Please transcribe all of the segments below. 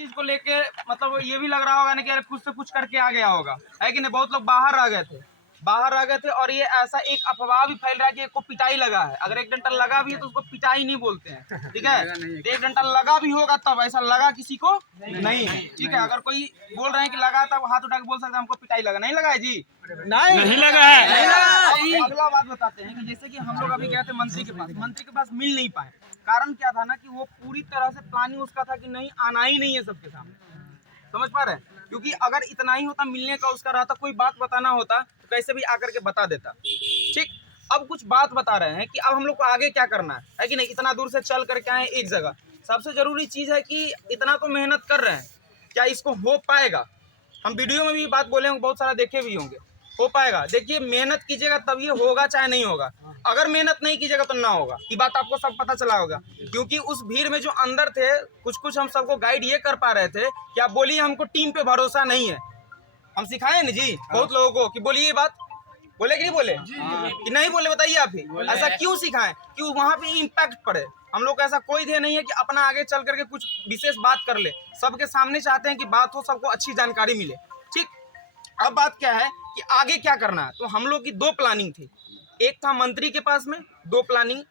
चीज को लेके मतलब ये भी लग रहा होगा ना कि यार कुछ से कुछ करके आ गया होगा, है कि नहीं। बहुत लोग बाहर आ गए थे और ये ऐसा एक अफवाह भी फैल रहा है कि एक को पिटाई लगा है। अगर एक डंडा लगा भी है तो उसको पिटाई नहीं बोलते हैं, ठीक है। तो एक डंडा लगा भी होगा तब, ऐसा लगा किसी को नहीं है, ठीक है। अगर कोई बोल रहे हैं कि लगा तब हाथ उठा के बोल सकते हैं हमको पिटाई लगा, नहीं लगा है जी, नहीं लगा है। अगला बात बताते हैं कि जैसे कि हम लोग अभी गए थे मंत्री के पास मिल नहीं पाए। कारण क्या था ना कि वो पूरी तरह से प्लानिंग उसका था कि नहीं आना ही नहीं है सबके सामने, समझ पा रहे हैं। क्योंकि अगर इतना ही होता मिलने का उसका रहता, कोई बात बताना होता तो कैसे भी आकर के बता देता, ठीक। अब कुछ बात बता रहे हैं कि अब हम लोग को आगे क्या करना है कि नहीं। इतना दूर से चल करके आए एक जगह, सबसे जरूरी चीज है कि इतना तो मेहनत कर रहे हैं, क्या इसको हो पाएगा। हम वीडियो में भी बात बोले होंगे, बहुत सारा देखे भी होंगे, हो पाएगा। देखिए मेहनत कीजिएगा तब ये होगा, चाहे नहीं होगा। अगर मेहनत नहीं कीजिएगा तो ना होगा, ये बात आपको सब पता चला होगा। क्योंकि उस भीड़ में जो अंदर थे कुछ हम सबको गाइड ये कर पा रहे थे कि आप बोलिए हमको टीम पे भरोसा नहीं है। हम सिखाए ना जी बहुत लोगों को कि बोलिए ये बात, बोले कि नहीं बोले कि नहीं बोले, बताइए आप ही। ऐसा क्यों सिखाएं कि वहां पे इम्पैक्ट पड़े। हम लोग का ऐसा कोई ध्येय नहीं है कि अपना आगे चल करके कुछ विशेष बात कर ले, सबके सामने चाहते हैं कि बात हो, सबको अच्छी जानकारी मिले, ठीक। अब बात क्या है कि आगे क्या करना है। तो हम लोग की दो प्लानिंग थी, एक था मंत्री के पास में, दो प्लानिंग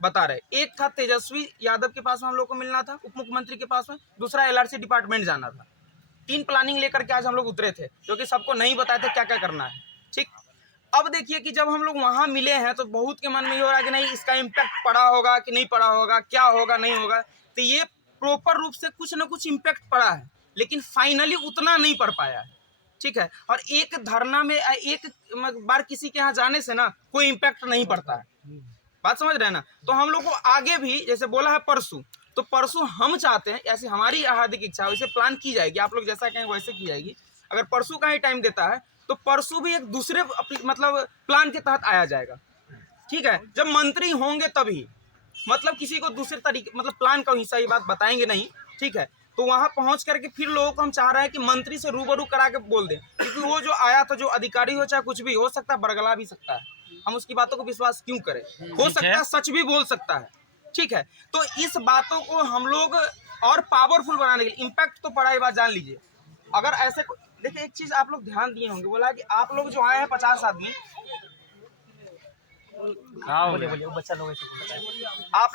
बता रहे। एक था तेजस्वी यादव के पास में हम लोग को मिलना था, उप मुख्यमंत्री के पास में। दूसरा एलआरसी डिपार्टमेंट जाना था। तीन प्लानिंग लेकर के आज हम लोग उतरे थे, क्योंकि सबको नहीं बताए थे क्या क्या करना है, ठीक। अब देखिए कि जब हम लोग वहां मिले हैं तो बहुत के मन में ये हो रहा है कि नहीं इसका इम्पैक्ट पड़ा होगा कि नहीं पड़ा होगा, क्या होगा नहीं होगा। तो ये प्रॉपर रूप से कुछ ना कुछ इम्पैक्ट पड़ा है, लेकिन फाइनली उतना नहीं पड़ पाया है, ठीक है। और एक धरना में एक बार किसी के यहाँ जाने से ना कोई इम्पैक्ट नहीं पड़ता है, बात समझ रहे हैं ना। तो हम लोग को आगे भी जैसे बोला है परसों, तो परसों हम चाहते हैं, ऐसी हमारी हार्दिक इच्छा है, वैसे प्लान की जाएगी, आप लोग जैसा कहेंगे वैसे की जाएगी। अगर परसों का ही टाइम देता है तो परसों भी एक दूसरे मतलब प्लान के तहत आया जाएगा, ठीक है। जब मंत्री होंगे तभी, मतलब किसी को दूसरे तरीके मतलब प्लान का हिस्सा ये बात बताएंगे नहीं, ठीक है। तो वहां पहुंच करके फिर लोगों को हम चाह रहे हैं कि मंत्री से रूबरू करा के बोल दें, क्योंकि वो जो आया था, जो अधिकारी हो चाहे कुछ भी हो सकता है, बरगला भी सकता है, हम उसकी बातों को विश्वास क्यों करें, हो सकता है सच भी बोल सकता है, ठीक है। तो इस बातों को हम लोग और पावरफुल बनाने के लिए, इम्पैक्ट तो पड़ा, ये बात जान लीजिए। अगर ऐसे देखिए एक चीज आप लोग ध्यान दिए होंगे, बोला कि आप लोग जो आए हैं 50 आदमी, आप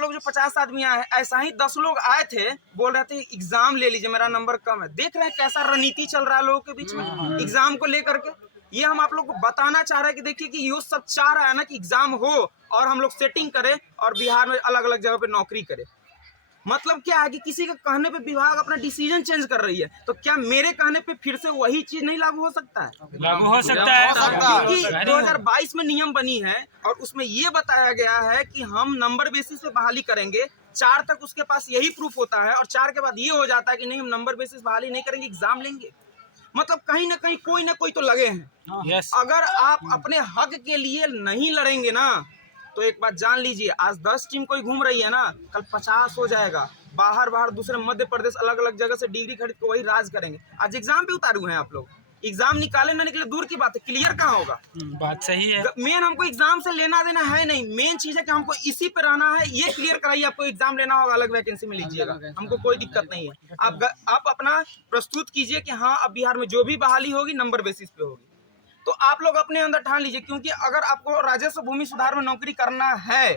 लोग जो 50 आदमी आए हैं, ऐसा ही 10 लोग आए थे, बोल रहे थे एग्जाम ले लीजिए मेरा नंबर कम है। देख रहे हैं कैसा रणनीति चल रहा है लोगों के बीच में एग्जाम को लेकर के। ये हम आप लोग को बताना चाह रहे हैं कि देखिए कि ये सब चाह रहा है ना कि एग्जाम हो और हम लोग सेटिंग करें और बिहार में अलग अलग जगह पे नौकरी करें। मतलब क्या है कि किसी के कहने पे विभाग अपना डिसीजन चेंज कर रही है, तो क्या मेरे कहने पे फिर से वही चीज नहीं लागू हो सकता है? लागू हो सकता है, क्योंकि 2022 में नियम बनी है और उसमें ये बताया गया है कि हम नंबर बेसिस पे बहाली करेंगे। 4 तक उसके पास यही प्रूफ होता है और 4 के बाद ये हो जाता है कि नहीं हम नंबर बेसिस बहाली नहीं करेंगे, एग्जाम लेंगे। मतलब कहीं ना कोई तो लगे हैं। अगर आप अपने हक के लिए नहीं लड़ेंगे ना, तो एक बात जान लीजिए, आज 10 टीम कोई घूम रही है ना, कल 50 हो जाएगा। बाहर दूसरे मध्य प्रदेश अलग अलग जगह से डिग्री खरीद के वही राज करेंगे। आज एग्जाम पे उतारू हैं आप लोग, एग्जाम निकाले ना निकले दूर की बात है, क्लियर कहाँ होगा। बात सही है। मेन हमको एग्जाम से लेना देना है नहीं, मेन चीज है कि हमको इसी पे रहना है। ये क्लियर कराइए, आपको एग्जाम लेना होगा अलग वैकेंसी में लीजिएगा, हमको कोई दिक्कत नहीं है। आप अपना प्रस्तुत कीजिए कि हाँ अब बिहार में जो भी बहाली होगी नंबर बेसिस पे होगी। तो आप लोग अपने अंदर ठान लीजिए, क्योंकि अगर आपको राजस्व भूमि सुधार में नौकरी करना है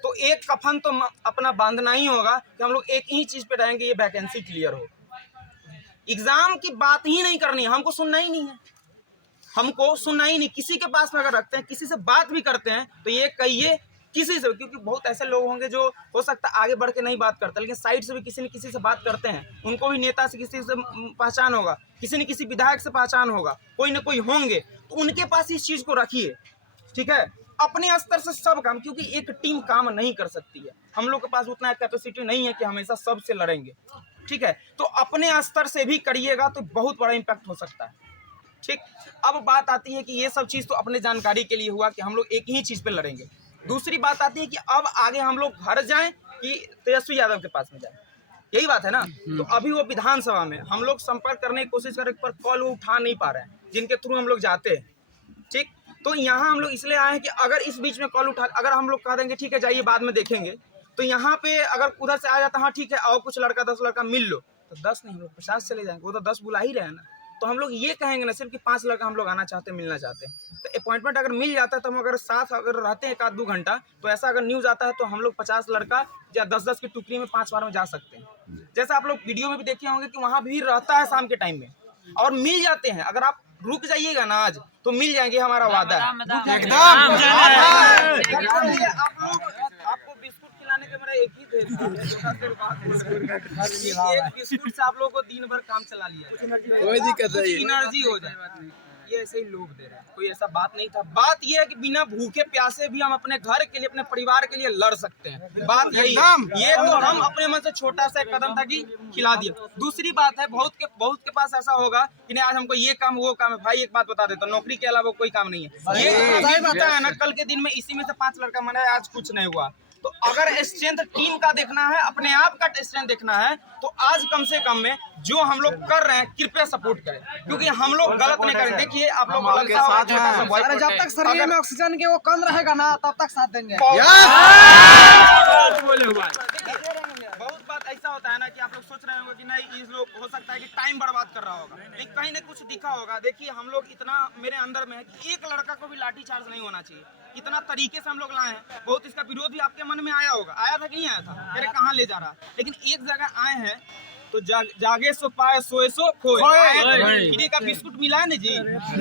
तो एक कफन तो अपना बांधना ही होगा कि हम लोग एक ही चीज पे रहेंगे, ये वैकेंसी क्लियर हो। एग्जाम की बात ही नहीं करनी है, हमको सुनना ही नहीं है, हमको सुनना ही नहीं। किसी के पास में अगर रखते हैं, किसी से बात भी करते हैं तो ये कहिए किसी से, क्योंकि बहुत ऐसे लोग होंगे जो हो सकता है आगे बढ़ के नहीं बात करते, लेकिन साइड से भी किसी न किसी से बात करते हैं। उनको भी नेता से किसी से पहचान होगा, किसी न किसी विधायक से पहचान होगा, कोई ना कोई होंगे, तो उनके पास इस चीज को रखिए, ठीक है। अपने स्तर से सब काम, क्योंकि एक टीम काम नहीं कर सकती है, हम लोग के पास उतना कैपेसिटी नहीं है कि हमेशा सबसे लड़ेंगे, ठीक है। तो अपने स्तर से भी करिएगा तो बहुत बड़ा इम्पैक्ट हो सकता है, ठीक। अब बात आती है कि ये सब चीज तो अपने जानकारी के लिए हुआ कि हम लोग एक ही चीज पे लड़ेंगे। दूसरी बात आती है कि अब आगे हम लोग घर जाएं कि तेजस्वी यादव के पास में जाएं, यही बात है ना। तो अभी वो विधानसभा में हम लोग संपर्क करने की कोशिश कर रहे, पर कॉल वो उठा नहीं पा रहे हैं जिनके थ्रू हम लोग जाते हैं, ठीक। तो यहाँ हम लोग इसलिए आए हैं कि अगर इस बीच में कॉल उठा, अगर हम लोग कह देंगे ठीक है जाइए बाद में देखेंगे, तो यहाँ पे अगर उधर से आ जाता हाँ ठीक है आओ कुछ लड़का 10 लड़का मिल लो, तो 10 नहीं, हम लोग 50 चले जाएंगे। वो तो 10 बुला ही रहे हैं ना। तो हम लोग ये कहेंगे ना सिर्फ कि 5 लड़का हम लोग आना चाहते हैं, मिलना चाहते हैं। तो अपॉइंटमेंट अगर मिल जाता है तो हम अगर साथ अगर रहते हैं 1-2 घंटा, तो ऐसा अगर न्यूज़ आता है तो हम लोग 50 लड़का या 10-10 की टुकड़ी में 5 बार में जा सकते हैं। जैसा आप लोग वीडियो में भी देखे होंगे कि वहाँ भीड़ रहता है शाम के टाइम में, और मिल जाते हैं। अगर आप रुक जाइएगा ना आज तो मिल जाएंगे, हमारा वादा है एकदम। आपको बिस्कुट खिलाने के मेरा एक ही थे, एक बिस्कुट से आप लोगों को दिन भर काम चला लिया, कोई दिक्कत नहीं, एनर्जी हो जाए। ये ऐसे ही लोग दे रहे हैं, कोई ऐसा बात नहीं था। बात ये है कि बिना भूखे प्यासे भी हम अपने घर के लिए, अपने परिवार के लिए लड़ सकते हैं। बात यही है। ये तो हम अपने मन से छोटा सा एक कदम था कि खिला दिया। दूसरी बात है, बहुत के पास ऐसा होगा कि नहीं आज हमको ये काम वो काम है। भाई एक बात बता देता हूं, नौकरी के अलावा कोई काम नहीं है। ये बता है ना, कल के दिन में इसी में से 5 लड़का मरा है, आज कुछ नहीं हुआ। तो अगर स्ट्रेंथ टीम का देखना है, अपने आप का स्ट्रेंथ देखना है, तो आज कम से कम में जो हम लोग कर रहे हैं कृपया सपोर्ट करें, क्योंकि हम लोग गलत नहीं करें। देखिए आप लोग के साथ हैं, जब तक शरीर में ऑक्सीजन के वो कम रहेगा ना तब तक साथ देंगे। बहुत बात ऐसा होता है ना कि आप लोग सोच रहे होंगे कि नहीं, इस लोग हो सकता है कि टाइम बर्बाद कर रहा होगा, लेकिन कहीं ना कुछ दिखा होगा। देखिए हम लोग इतना मेरे अंदर में है कि एक लड़का को भी लाठी चार्ज नहीं होना चाहिए। इतना तरीके से हम लोग लाए हैं। बहुत इसका विरोध भी आपके मन में आया होगा, आया था कि नहीं आया था, अरे कहाँ ले जा रहा, लेकिन एक जगह आए हैं तो जागे सो पाए, सोए सो खोए। फ्री का बिस्कुट मिला है ना जी,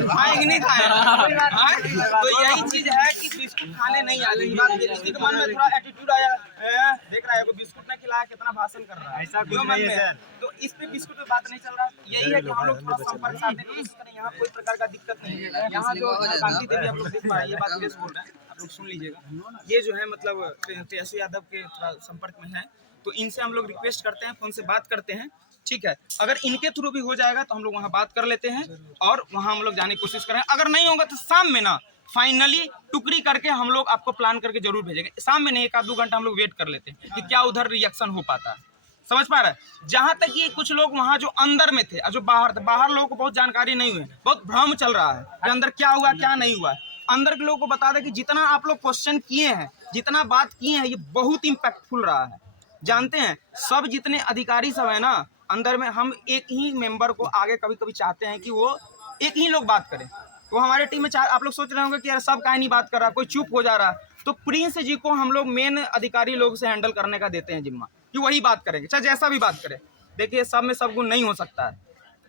खाएंगे नहीं खाएंगे। तो यही चीज है कि बिस्कुट खाने नहीं आते। किसी के मन में थोड़ा एटीट्यूड आया, देख रहा है वो बिस्कुट ने खिलाया, कितना भाषण कर रहा है, ऐसा क्यों मन में? तो इस पे बिस्कुट पे बात नहीं चल रहा। यही है कि हम लोग थोड़ा संपर्क साधने की कोशिश करें। यहाँ कोई प्रकार का दिक्कत नहीं है। यहाँ जो कांति देवी आप लोग देख पा रहे हैं, ये बात सुरेश बोल रहे हैं, आप लोग सुन लीजिएगा। ये जो है मतलब तेजस्वी यादव के थोड़ा संपर्क में है, तो इनसे हम लोग रिक्वेस्ट करते हैं, फोन से बात करते हैं, ठीक है। अगर इनके थ्रू भी हो जाएगा तो हम लोग वहाँ बात कर लेते हैं और वहाँ हम लोग जाने की कोशिश करें। अगर नहीं होगा तो शाम में ना फाइनली टुकड़ी करके हम लोग आपको प्लान करके जरूर भेजेंगे। शाम में नहीं, 1-2 घंटा हम लोग वेट कर लेते हैं कि क्या उधर रिएक्शन हो पाता है। समझ पा रहे हैं? जहाँ तक कि कुछ लोग वहाँ जो अंदर में थे और जो बाहर थे, बाहर लोगों को बहुत जानकारी नहीं हुई, बहुत भ्रम चल रहा है कि अंदर क्या हुआ क्या नहीं हुआ। अंदर के लोगों को बता दें कि जितना आप लोग क्वेश्चन किए हैं, जितना बात किए हैं, ये बहुत इम्पैक्टफुल रहा है। जानते हैं सब जितने अधिकारी सब है ना अंदर में, हम एक ही मेंबर को आगे कभी कभी चाहते हैं कि वो एक ही लोग बात करें। तो हमारे टीम में आप लोग सोच रहे होंगे कि यार सब काहे नहीं बात कर रहा, कोई चुप हो जा रहा, तो प्रिंस जी को हम लोग मेन अधिकारी लोग से हैंडल करने का देते हैं जिम्मा कि वही बात करेंगे, चाहे जैसा भी बात करें। देखिए सब में सब गुण नहीं हो सकता है,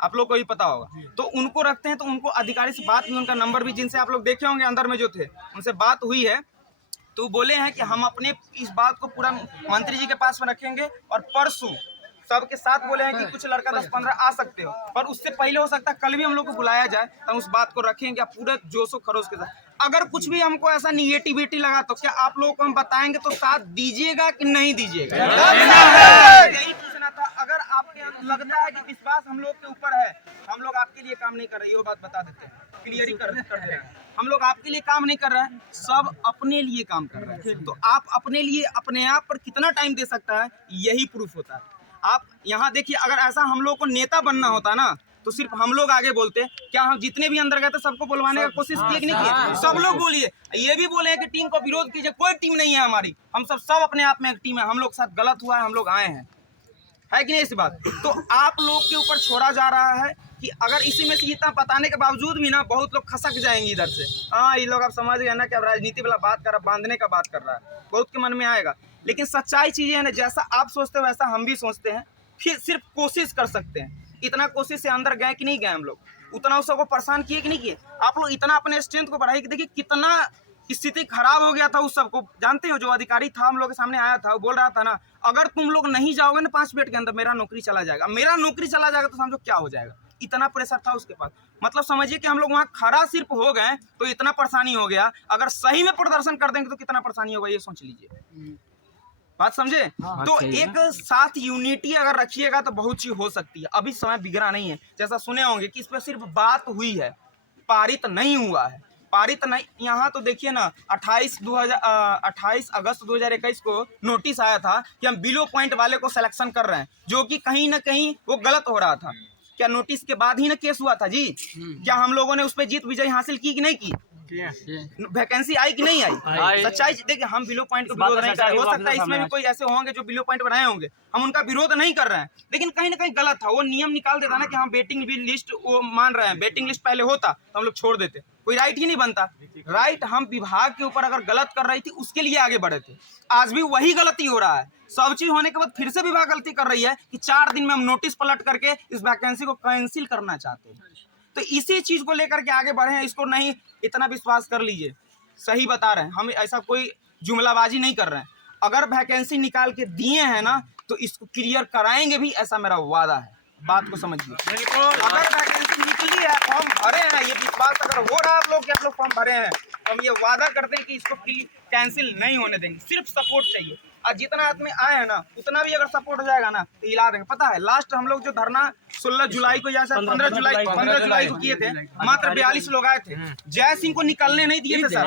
आप लोग को भी पता होगा। तो उनको रखते हैं, तो उनको अधिकारी से बात हुई, उनका नंबर भी जिनसे आप लोग देखे होंगे अंदर में जो थे उनसे बात हुई है। तो बोले हैं कि हम अपने इस बात को पूरा मंत्री जी के पास में रखेंगे और परसों सबके साथ बोले हैं कि कुछ लड़का 10-15 आ सकते हो, पर उससे पहले हो सकता है कल भी हम लोग को बुलाया जाए, तो उस बात को रखेंगे पूरे जोशो खरोश के साथ। अगर कुछ भी हमको ऐसा निगेटिविटी लगा तो क्या आप लोगों को हम बताएंगे, तो साथ दीजिएगा कि नहीं दीजिएगा? यही पूछना था। अगर आपके लगता है कि विश्वास हम लोग के ऊपर है, हम लोग आपके लिए काम नहीं कर रहे, ये बात बता देते हैं, क्लियर ही कर दे रहे हैं। हम लोग आपके लिए काम नहीं कर रहे हैं, सब अपने लिए काम कर रहे हैं। तो आप अपने लिए अपने आप पर कितना टाइम दे सकता है, यही प्रूफ होता है। आप यहाँ देखिए, अगर ऐसा हम लोग को नेता बनना होता ना तो सिर्फ हम लोग आगे बोलते, क्या हम जितने भी अंदर गए थे सबको बुलवाने का कोशिश किए कि नहीं किए? सब लोग बोलिए, ये भी बोले कि टीम को विरोध कीजिए, कोई टीम नहीं है हमारी, हम सब अपने आप में एक टीम है। हम लोग साथ गलत हुआ है, हम लोग आए हैं, है कि नहीं ऐसी बात? तो आप लोग के ऊपर छोड़ा जा रहा है कि अगर इसी में से इतना बताने के बावजूद भी ना बहुत लोग खसक जाएंगे इधर से। हाँ ये लोग आप समझ गए ना कि अब राजनीति वाला बात कर रहा, बांधने का बात कर रहा है, बहुत के मन में आएगा। लेकिन सच्चाई चीजें है ना, जैसा आप सोचते हो वैसा हम भी सोचते हैं। फिर सिर्फ कोशिश कर सकते हैं। इतना कोशिश से अंदर गए कि नहीं गए हम लोग, उतना उस सबको परेशान किए कि नहीं किए? आप लोग इतना अपने स्ट्रेंथ को बढ़ाइए कि देखिए कितना स्थिति खराब हो गया था उस सबको। जानते हो जो अधिकारी था हम लोग के सामने आया था, वो बोल रहा था ना, अगर तुम लोग नहीं जाओगे ना 5 मिनट के अंदर मेरा नौकरी चला जाएगा, मेरा नौकरी चला जाएगा तो समझो क्या हो जाएगा। इतना प्रेशर था उसके पास। मतलब समझिए कि हम लोग वहाँ खड़ा सिर्फ हो गए तो इतना परेशानी हो गया, अगर सही में प्रदर्शन कर देंगे तो कितना परेशानी होगा, ये सोच लीजिए। बात समझे? तो एक साथ यूनिटी अगर रखिएगा तो बहुत चीज हो सकती है। अभी समय बिगड़ा नहीं है, जैसा सुने होंगे कि इस पर सिर्फ बात हुई है, पारित नहीं हुआ है। पारित नहीं, यहाँ तो देखिए ना 28 अगस्त 2021 को नोटिस आया था कि हम बिलो पॉइंट वाले को सिलेक्शन कर रहे हैं, जो कि कहीं ना कहीं वो गलत हो रहा था। क्या नोटिस के बाद ही ना केस हुआ था जी? क्या हम लोगों ने उस पर जीत विजय हासिल की कि नहीं की? वैकेंसी आई कि नहीं आई? सच्चाई देखिए, हम बिलो पॉइंट को विरोध नहीं कर रहे। हो सकता है इसमें भी कोई ऐसे होंगे जो बिलो पॉइंट बनाए होंगे, हम उनका विरोध नहीं कर रहे हैं, लेकिन कहीं ना कहीं गलत था। वो नियम निकाल देता ना कि हम वेटिंग लिस्ट वो मान रहे हैं, वेटिंग लिस्ट पहले होता तो हम लोग छोड़ देते, कोई राइट ही नहीं बनता। राइट हम विभाग के ऊपर अगर गलत कर रही थी उसके लिए आगे बढ़े थे, आज भी वही गलती हो रहा है। सब चीज होने के बाद फिर से विभाग गलती कर रही है कि 4 दिन में हम नोटिस पलट करके इस वैकेंसी को कैंसिल करना चाहते हैं। तो इसी चीज को लेकर के आगे बढ़े हैं, इसको नहीं इतना विश्वास कर लीजिए, सही बता रहे हैं हम, ऐसा कोई जुमलाबाजी नहीं कर रहे हैं। अगर वैकेंसी निकाल के दिए हैं ना तो इसको क्लियर कराएंगे भी, ऐसा मेरा वादा है, बात को समझिए। अगर वैकेंसी निकली है, फॉर्म भरे हैं, ये विश्वास अगर हो रहा है आप लोग कि आप लोग फॉर्म भरे हैं, तो हम ये वादा करते हैं कि इसको कैंसिल नहीं होने देंगे। सिर्फ सपोर्ट चाहिए, और जितना आदमी आए हैं ना उतना भी अगर सपोर्ट हो जाएगा ना तो हिला देंगे। पता है लास्ट हम लोग जो धरना 16 जुलाई को या 15 जुलाई को किए थे, मात्र 42 लोग आए थे। जय सिंह को निकलने नहीं दिए थे सर,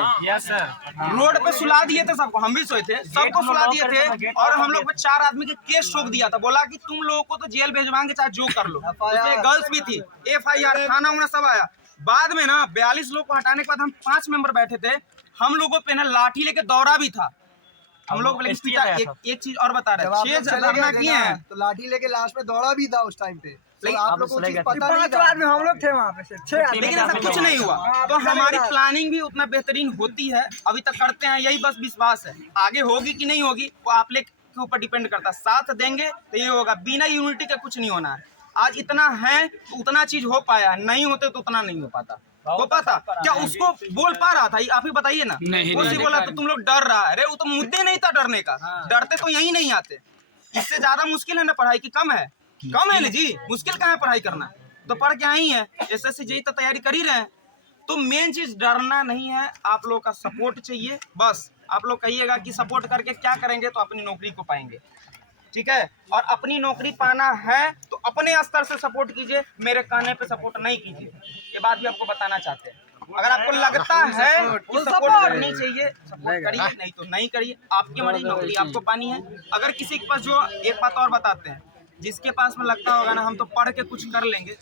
रोड पे सुला दिए थे सबको, हम भी सोए थे, सबको सुला दिए थे। और हम लोग पे 4 आदमी के केस ठोक दिया था, बोला कि तुम लोगों को तो जेल भेजवाएंगे चाहे जो कर लो। उसमें गर्ल्स भी थी, FIR थाना उना सब आया। बाद में ना 42 लोग को हटाने के बाद हम 5 मेंबर बैठे थे, हम लोगों पे ना लाठी लेके दौरा भी था हम लोग। एक चीज और बता रहे हैं, 6 धरना किए हैं तो लाठी लेके लास्ट में दौड़ा भी था उस टाइम पे, लेकिन आप लोग को चीज पता नहीं था। हम लोग थे वहाँ पे, 6 लेकिन ऐसा कुछ नहीं हुआ। तो हमारी प्लानिंग भी उतना बेहतरीन होती है, अभी तक करते हैं, यही बस विश्वास है। आगे होगी कि नहीं होगी वो आप लोग के ऊपर डिपेंड करता है, साथ देंगे तो ये होगा, बिना यूनिटी का कुछ नहीं होना है। आज इतना है तो उतना चीज हो पाया, नहीं होते तो उतना नहीं हो पाता। हो पाता क्या? उसको बोल पा रहा था, आप ही बताइए ना। वो सी बोला तो तुम लोग डर रहा है, अरे वो तो मुद्दे नहीं था डरने का, डरते तो यही नहीं आते। इससे ज्यादा मुश्किल है ना पढ़ाई की, कम है ना जी, मुश्किल कहाँ है पढ़ाई करना, तो पढ़ के आई है, SSC JEE तो तैयारी कर ही रहे हैं। तो मेन चीज डरना नहीं है, आप लोग का सपोर्ट चाहिए बस। आप लोग कहिएगा कि सपोर्ट करके क्या करेंगे, तो अपनी नौकरी को पाएंगे, ठीक है। और अपनी नौकरी पाना है तो अपने स्तर से सपोर्ट कीजिए, मेरे कहने पे सपोर्ट नहीं कीजिए, ये बात भी आपको बताना चाहते हैं। अगर आपको लगता है कि सपोर्ट करनी चाहिए, सपोर्ट करिए, नहीं तो नहीं करिए, आपकी मर्जी, नौकरी आपको पानी है। अगर किसी के पास, जो एक बात और बताते हैं, जिसके पास में लगता होगा ना हम तो पढ़ के कुछ कर लेंगे,